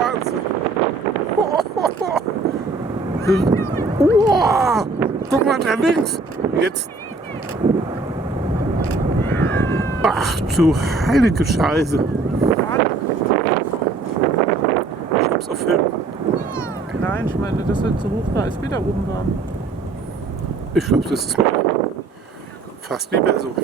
Wahnsinn. Oh, guck mal da links. Jetzt. Ach du heilige Scheiße. Ich hab's auf Film. Nein, ich meine, dass er zu hoch war, als wir da oben waren. Ich glaube, das ist mir fast lieber so.